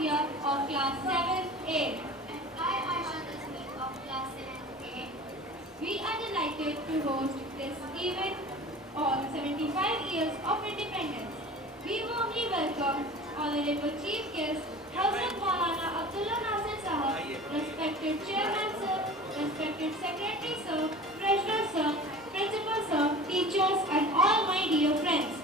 Safia of class 7A. And I, Aisha Tasmi of class 7A. We are delighted to host this event on 75 years of independence. We warmly welcome Honorable Chief Guest Hazrat Maulana Abdullah Nasir Sahab, respected Chairman Sir, respected Secretary Sir, Treasurer Sir, Principal Sir, teachers and all my dear friends.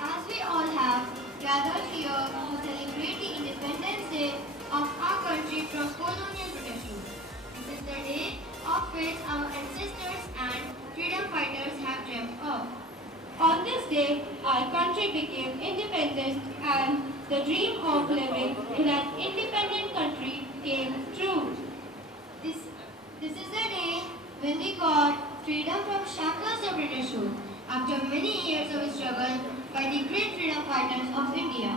As we all have gathered here to celebrate the Independence Day of our country from colonial British rule. This is the day of which our ancestors and freedom fighters have dreamt of. On this day, our country became independent and the dream of living in an independent country came true. This is the day when we got freedom from shackles of British rule after many years of struggle by the great freedom fighters of India.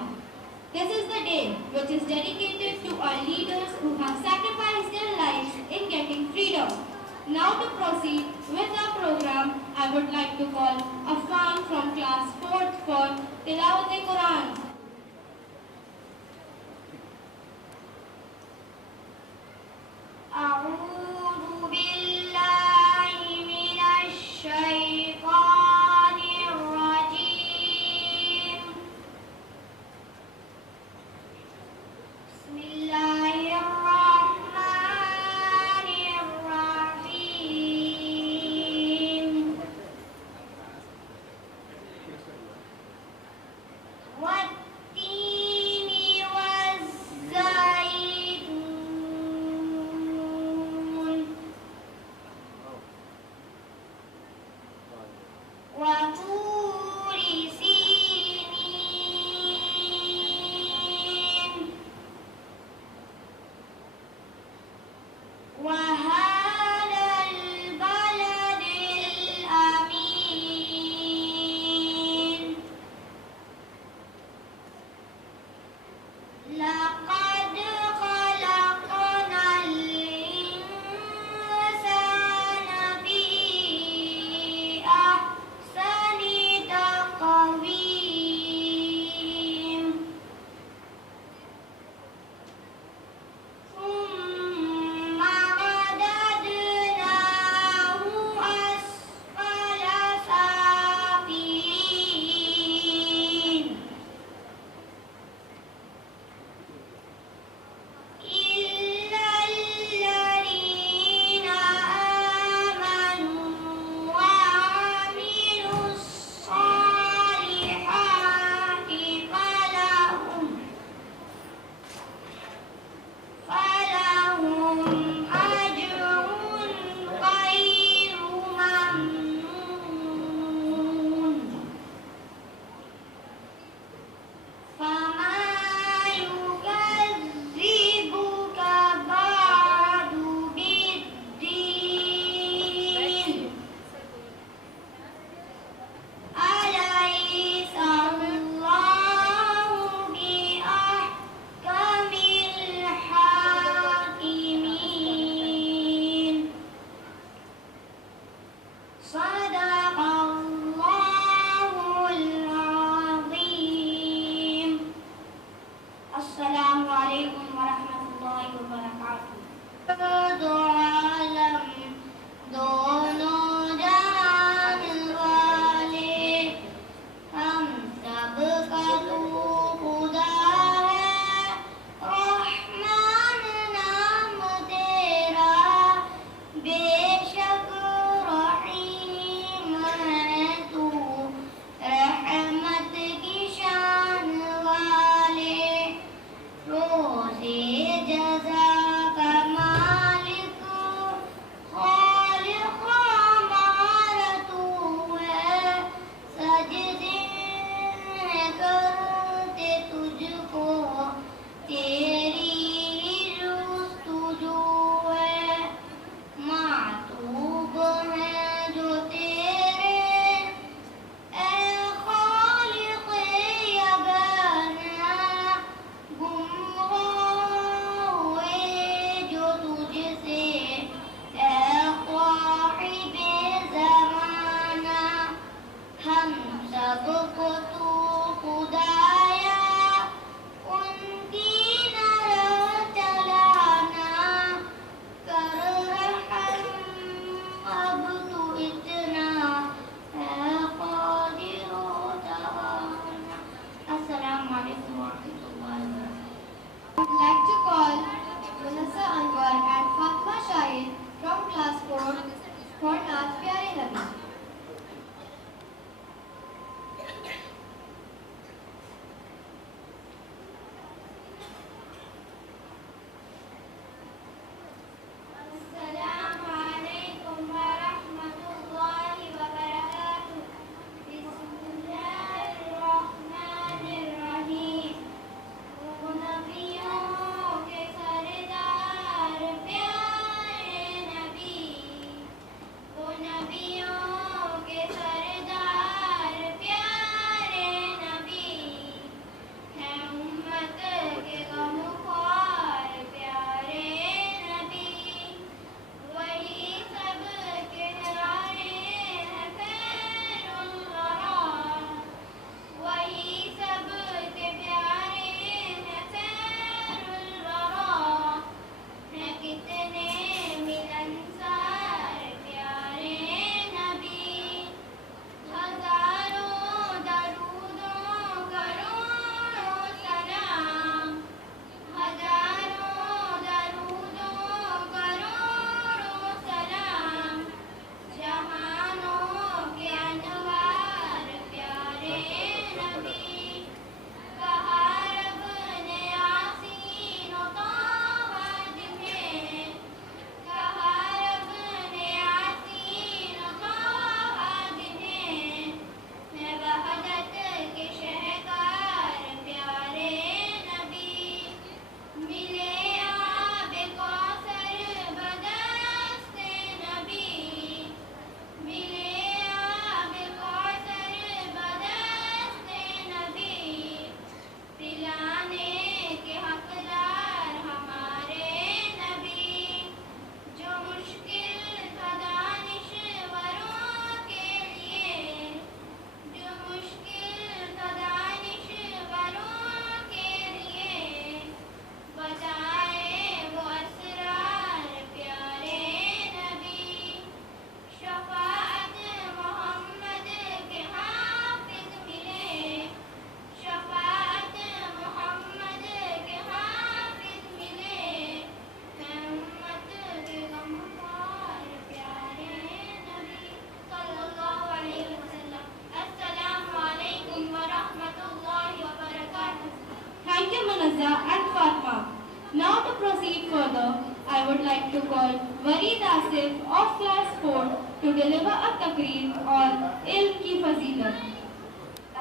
This is the day which is dedicated to our leaders who have sacrificed their lives in getting freedom. Now to proceed with our program, I would like to call Afan from class 4th for Tilawat-e-Quran. أعوذ بالله من الشيطان الرجيم بسم الله الرحمن الرحيم والتين والزيتون وطور سينين وهذا البلد الأمين لقد خلقنا الإنسان في أحسن تقويم ثم رددناه أسفل سافلين إلا الذين آمنوا وعملوا الصالحات فلهم أجر غير ممنون فما يكذبك بعد بالدين أليس الله بأحكم الحاكمين صدق الله العظيم السلام عليكم ورحمة الله وبركاته دو عالم دونوں جہان والے ہم سب کا تو خدا ہے رحمان نام تیرا بے شک رحیم like to call Wareed Asif of class 4 to deliver a taqreer on ilm ki fazilat.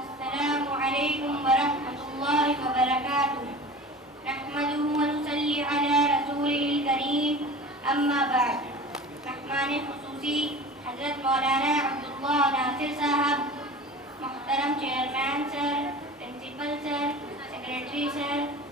Assalamu alaikum wa rahmatullahi wa barakatuh. Nahmaduhu wa nusalli ala rasulihil kareem. Amma ba'd. Mehman khususi Hazrat Maulana Abdullah Nasir Sahab, Muhtaram Chairman Sir, Principal Sir, Secretary Sir,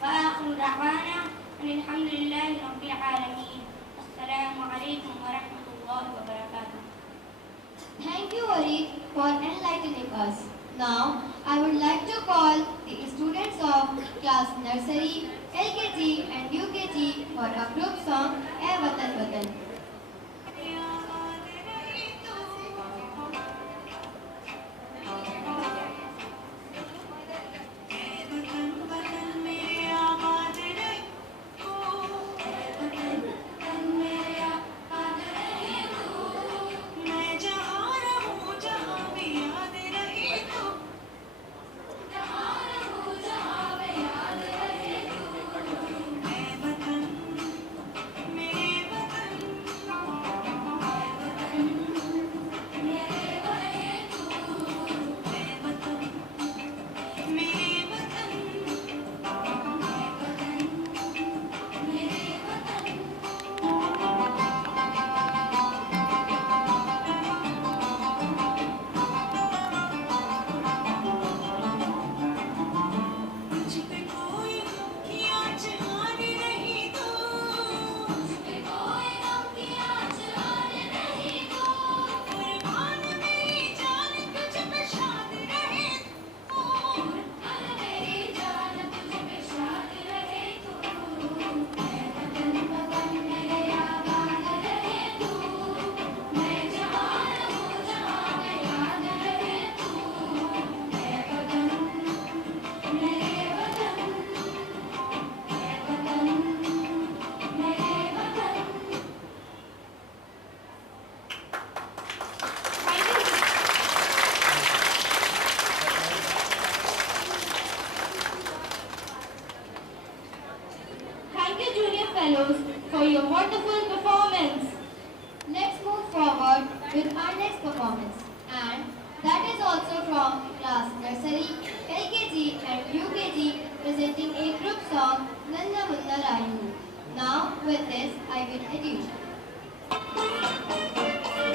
وآخر دعوانا أن الحمد لله رب العالمين. السلام عليكم ورحمة الله وبركاته. Thank you, Wareed, for enlightening us. Now, I would like to call the students of class nursery, LKG and UKG for a group song, "Ae Watan Watan." For your wonderful performance. Let's move forward with our next performance, and that is also from class nursery, LKG and UKG, presenting a group song, "Nanda Munna Rayu." Now, with this, I will introduce.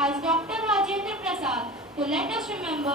as Dr. Rajendra Prasad to let us remember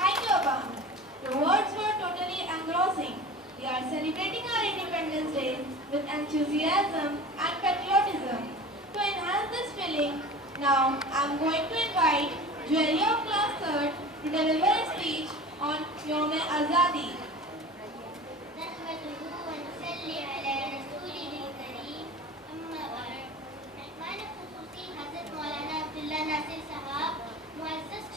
Thank you, Abang. Your words were totally engrossing. We are celebrating our Independence Day with enthusiasm and patriotism. To enhance this feeling, now I am going to invite Jewelry of Class 3rd to deliver a speech on Yom Azadi.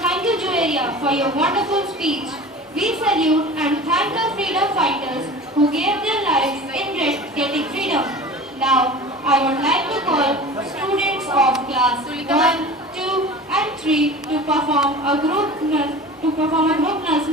Thank you, Juwaria, for your wonderful speech. We salute and thank the freedom fighters who gave their lives in getting freedom. Now, I would like to call students of class 1, 2 and 3 to perform a group nurse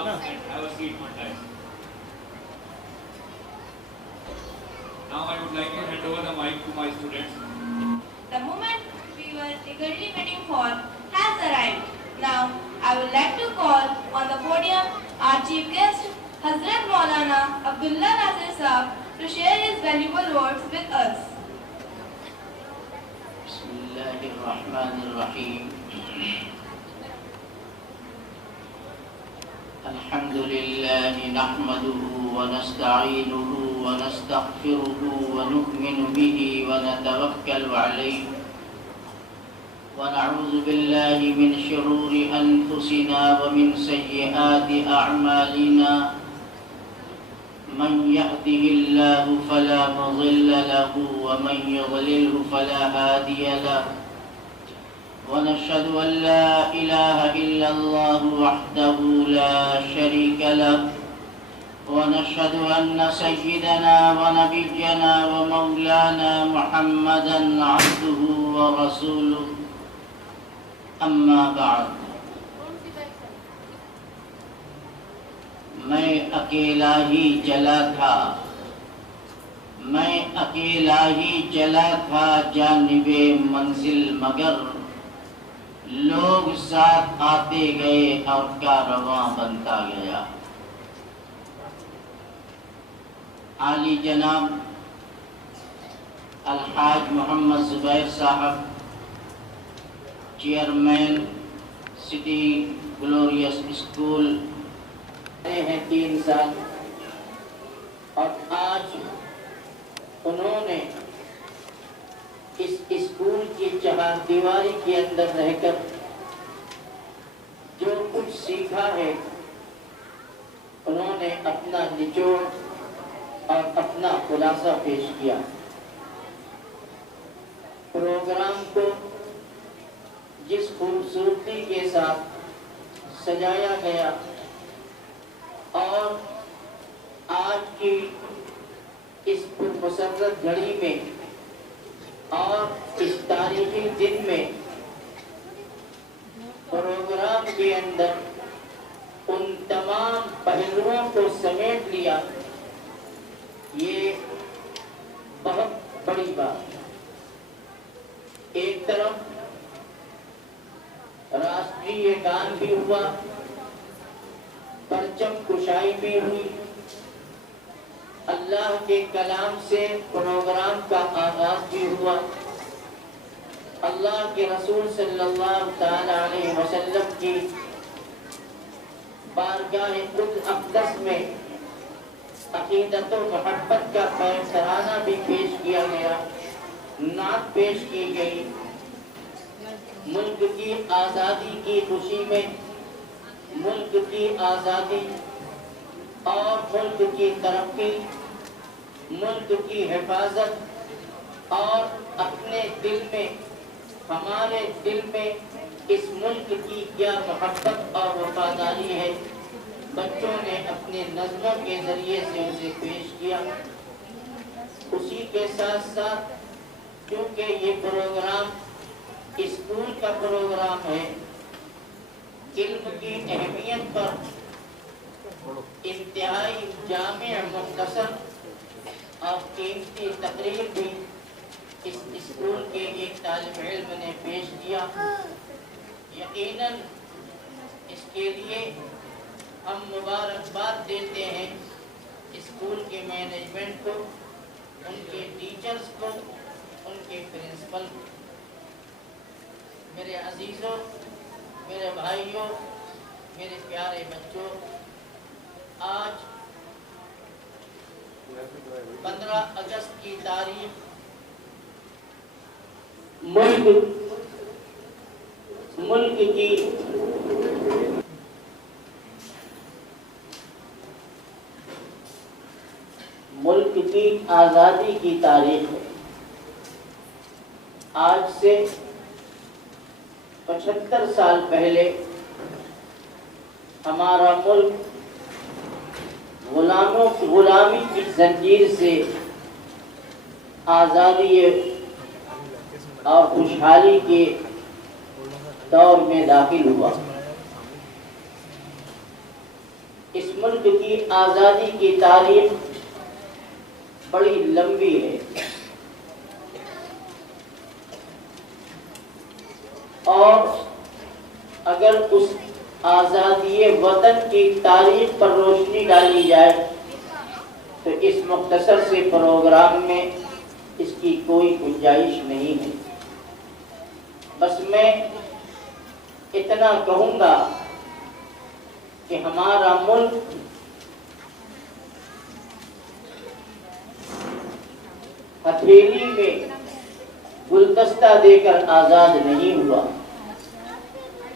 come and have a seat one time. Now I would like to hand over the mic to my students. The moment we were eagerly waiting for has arrived. Now, I would like to call on the podium our chief guest, Hazrat Maulana Abdullah Nasir Saab, to share his valuable words with us. Bismillahirrahmanirrahim. Alhamdulillahi nahmaduhu wa nasta'inuhu wa nastaghfiruhu wa nu'minu bihi wa natawakkalu alayhi wa na'udzu billahi min shururi anfusina wa min sayyiati a'malina. من يهده الله فلا مضل له ومن يضلله فلا هادي له ونشهد أن لا إله إلا الله وحده لا شريك له ونشهد أن سيدنا ونبينا ومولانا محمدا عبده ورسوله أما بعد. میں اکیلا ہی چلا تھا، میں اکیلا ہی چلا تھا جانب منزل، مگر لوگ ساتھ آتے گئے اور کارواں بنتا گیا. عالی جناب الحاج محمد زبیر صاحب، چیئرمین سٹی گلوریس اسکول ہیں 3 سال، اور آج انہوں نے اس اسکول کی چہار دیواری کے اندر رہ کر جو کچھ سیکھا ہے، انہوں نے اپنا نچوڑ اور اپنا خلاصہ پیش کیا. پروگرام کو جس خوبصورتی کے ساتھ سجایا گیا اور آج کی اس مسرت گھڑی میں اور اس تاریخی دن میں پروگرام کے اندر ان تمام پہلوؤں کو سمیٹ لیا، یہ بہت بڑی بات. ایک طرف راشٹریہ گان بھی ہوا، پرچم کشائی بھی ہوئی، اللہ کے کلام سے پروگرام کا آغاز بھی ہوا. اللہ کے رسول صلی اللہ تعالی علیہ وسلم کی بارگاہ قدس اقدس میں عقیدت و محبت کا پیر ترانہ بھی پیش کیا گیا، نعت پیش کی گئی. ملک کی آزادی کی خوشی میں ملک کی آزادی اور ملک کی ترقی، ملک کی حفاظت اور اپنے دل میں، ہمارے دل میں اس ملک کی کیا محبت اور وفاداری ہے، بچوں نے اپنے نظموں کے ذریعے سے اسے پیش کیا. اسی کے ساتھ ساتھ کیونکہ یہ پروگرام اسکول کا پروگرام ہے، علم کی اہمیت پر انتہائی جامع، مختصر اور قیمتی تقریر بھی اس اسکول کے ایک طالب علم نے پیش کیا. یقیناً اس کے لیے ہم مبارکباد دیتے ہیں اسکول کے مینجمنٹ کو، ان کے ٹیچرز کو، ان کے پرنسپل کو. میرے عزیزوں، میرے بھائیوں، میرے پیارے بچوں، آج 15 اگست کی تاریخ ملک کی آزادی کی تاریخ ہے. آج سے 75 سال پہلے ہمارا ملک غلامی کی زنجیر سے آزادی اور خوشحالی کے دور میں داخل ہوا. اس ملک کی آزادی کی تاریخ بڑی لمبی ہے اور اگر اس آزادی وطن کی تاریخ پر روشنی ڈالی جائے تو اس مختصر سے پروگرام میں اس کی کوئی گنجائش نہیں ہے۔ بس میں اتنا کہوں گا کہ ہمارا ملک ہتھیلی میں گلدستہ دے کر آزاد نہیں ہوا،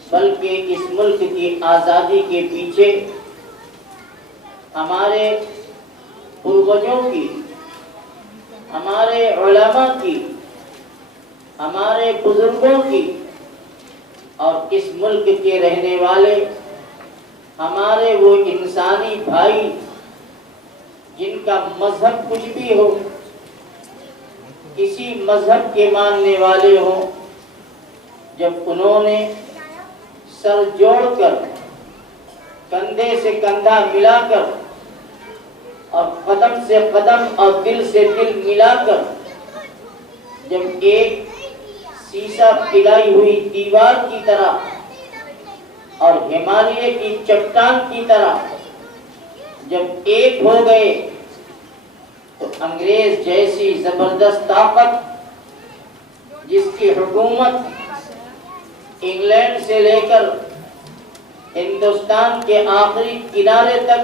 بلکہ اس ملک کی آزادی کے پیچھے ہمارے پروجوں کی، ہمارے علماء کی، ہمارے بزرگوں کی اور اس ملک کے رہنے والے ہمارے وہ انسانی بھائی جن کا مذہب کچھ بھی ہو، کسی مذہب کے ماننے والے ہوں، جب انہوں نے سر جوڑ کر، کندھے سے کندھا ملا کر اور قدم سے قدم اور دل سے دل ملا کر جب ایک سیسا پلائی ہوئی دیوار کی طرح اور ہمالیہ کی چٹان کی طرح جب ایک ہو گئے تو انگریز جیسی زبردست طاقت جس کی حکومت انگلینڈ سے لے کر ہندوستان کے آخری کنارے تک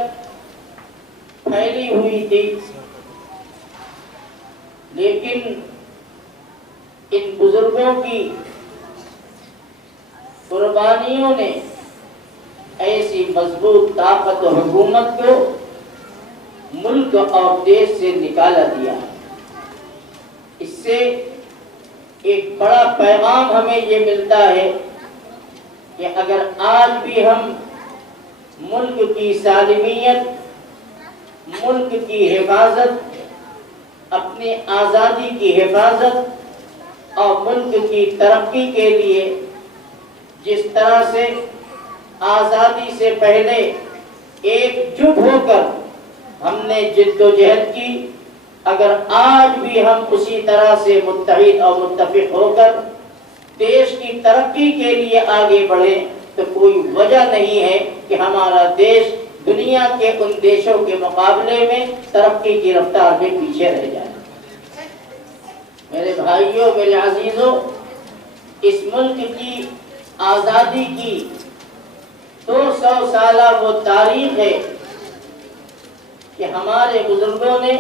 پھیلی ہوئی تھی، لیکن ان بزرگوں کی قربانیوں نے ایسی مضبوط طاقت و حکومت کو ملک اور دیش سے نکالا دیا۔ اس سے ایک بڑا پیغام ہمیں یہ ملتا ہے کہ اگر آج بھی ہم ملک کی سالمیت، ملک کی حفاظت، اپنی آزادی کی حفاظت اور ملک کی ترقی کے لیے جس طرح سے آزادی سے پہلے ایک جٹ ہو کر ہم نے جد و جہد کی، اگر آج بھی ہم اسی طرح سے متحد اور متفق ہو کر دیش کی ترقی کے لیے آگے بڑھیں تو کوئی وجہ نہیں ہے کہ ہمارا دیش دنیا کے ان دیشوں کے مقابلے میں ترقی کی رفتار میں پیچھے رہ جائے۔ میرے بھائیوں، میرے عزیزوں، اس ملک کی آزادی کی 200 سالہ وہ تاریخ ہے کہ ہمارے بزرگوں نے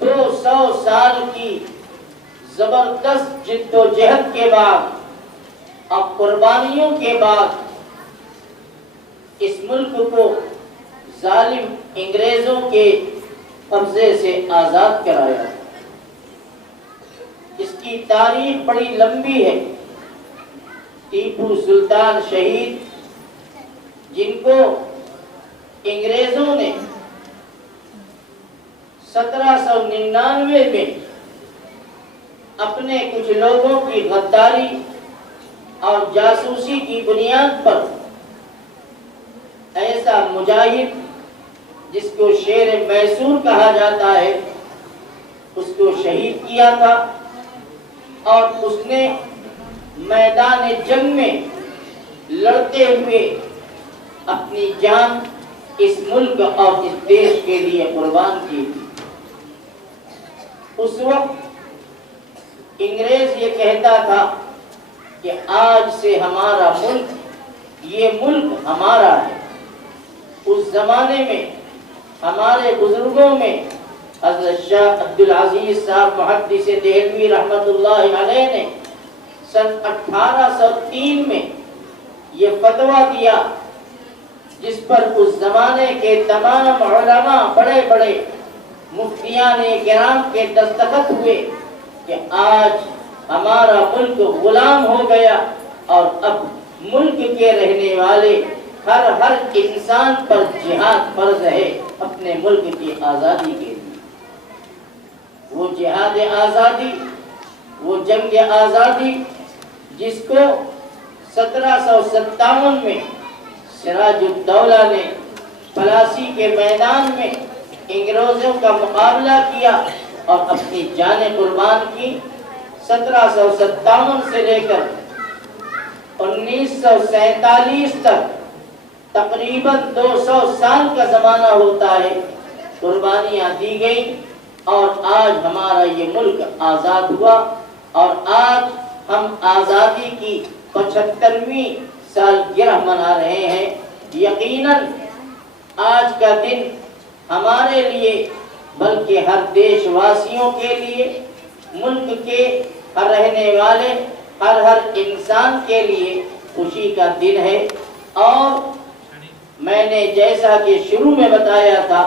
200 سال کی زبردست جد و جہد کے بعد اور قربانیوں کے بعد اس ملک کو ظالم انگریزوں کے قبضے سے آزاد کرایا۔ اس کی تاریخ بڑی لمبی ہے۔ ٹیپو سلطان شہید، جن کو انگریزوں نے 1799 میں اپنے کچھ لوگوں کی غداری اور جاسوسی کی بنیاد پر ایسا مجاہد جس کو شیر میسور کہا جاتا ہے اس کو شہید کیا تھا، اور اس نے میدان جنگ میں لڑتے ہوئے اپنی جان اس ملک اور اس دیش کے لیے قربان کی تھی۔ اس وقت انگریز یہ کہتا تھا کہ آج سے ہمارا ملک، یہ ملک ہمارا ہے۔ اس زمانے میں ہمارے بزرگوں میں حضرت شاہ عبدالعزیز صاحب محدث دہلوی رحمت اللہ علیہ نے سن 1803 میں یہ فتویٰ دیا، جس پر اس زمانے کے تمام علماء، بڑے بڑے مفتیان کرام کے دستخط ہوئے کہ آج ہمارا ملک غلام ہو گیا اور اب ملک کے رہنے والے ہر انسان پر جہاد فرض ہے اپنے ملک کی آزادی کے لیے۔ وہ جہاد آزادی، وہ جنگ آزادی جس کو 1757 میں سراج الدولہ نے پلاسی کے میدان میں انگریزوں کا مقابلہ کیا اور اپنی جانیں قربان کی۔ 1757 سے لے کر 1947 تک تقریباً 200 سال کا زمانہ ہوتا ہے، قربانیاں دی گئی اور آج ہمارا یہ ملک آزاد ہوا، اور آج ہم آزادی کی 75ویں سالگرہ منا رہے ہیں۔ یقیناً آج کا دن ہمارے لیے بلکہ ہر دیش واسیوں کے لیے، ملک کے ہر رہنے والے ہر انسان کے لیے خوشی کا دن ہے۔ اور میں نے جیسا کہ شروع میں بتایا تھا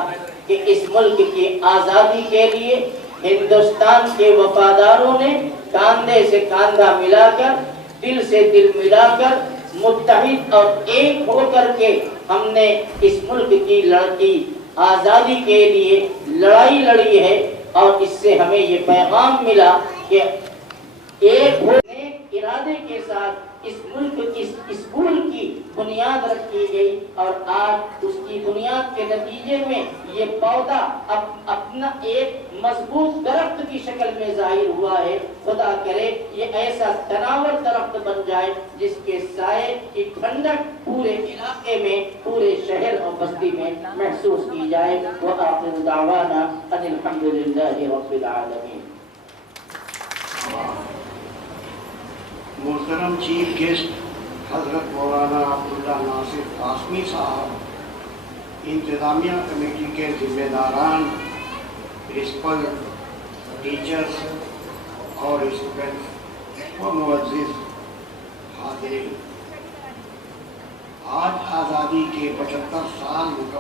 کہ اس ملک کی آزادی کے لیے ہندوستان کے وفاداروں نے کاندھے سے کاندھا ملا کر، دل سے دل ملا کر، متحد اور ایک ہو کر کے ہم نے اس ملک کی آزادی کے لیے لڑائی لڑی ہے، اور اس سے ہمیں یہ پیغام ملا کہ ایک ہونے ارادے کے ساتھ اس ملک اس اسکول کی بنیاد رکھی گئی، اور آج اس کی بنیاد کے نتیجے میں یہ پودا اپنا ایک مضبوط درخت کی شکل میں ظاہر ہوا ہے۔ خدا کرے یہ ایسا تناور درخت بن جائے جس کے سائے کی ٹھنڈک پورے علاقے میں، پورے شہر اور بستی میں محسوس کی جائے۔ وآخر دعوانا ان الحمدللہ رب العالمین۔ محترم چیف گیسٹ حضرت مولانا عبداللہ ناصر قاسمی صاحب، انتظامیہ کمیٹی کے ذمہ داران، پرنسپل، ٹیچرز اور اسٹوڈنٹس و معزز حاضرین، آج آزادی کے 75 سال مکمل